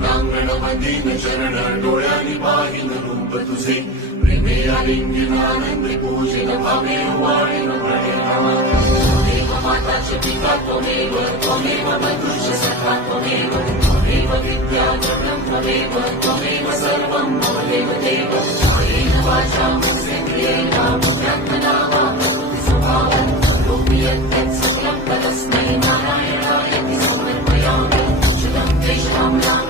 प्रांगणमधील चरण डोळ्यांनी पाहिन रूप तुझे प्रेमे आलिंगनानंद पूजन भावे वाळीन प्रणेनामा त्वमेव माताच पिता त्वमेव त्वमेव बंधुश्च सखा त्वमेव त्वमेव विद्या गणं त्वमेव त्वमेव सर्वं मम देवदेव कायेन वाचा मनसेन्द्रियेण बुद्ध्यात्मना वा प्रकृति स्वभावं करोमि यत् सकलं तस्मै नारायणाय समर्पयामि शुद्धं तेषां नाम